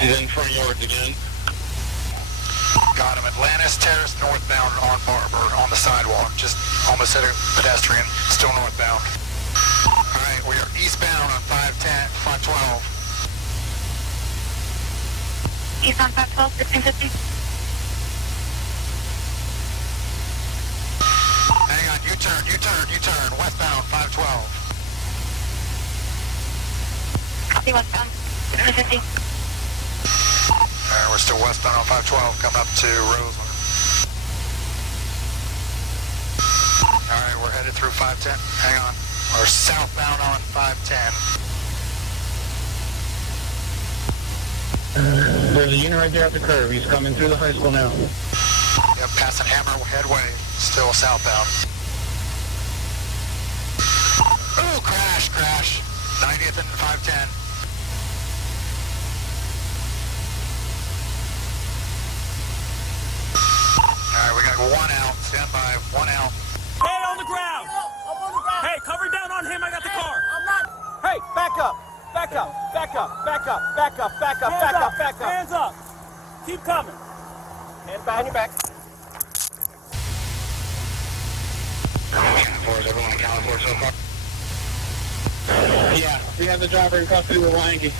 He's in front yards again. Got him. Atlantis Terrace northbound on Barber on the sidewalk. Just almost hit a pedestrian. Still northbound. All right, we are eastbound on 510, 512. East on 512, 1550. Hang on, U-turn. Westbound 512. Copy westbound, 1550. Alright, we're still westbound on 512, coming up to Roseland. Alright, we're headed through 510. Hang on. We're southbound on 510. There's a unit right there at the curve. He's coming through the high school now. Yep, passing Hammer Headway. Still southbound. Ooh, crash. 90th and 510. Alright, we got one out. Stand by. One out. Hey, on the ground! I'm on the ground! Hey, cover down on him. I got the car. I'm not. Hey, back up! Hands up! Keep coming. Hands behind your back. Yeah, we have the driver in custody with Wanky.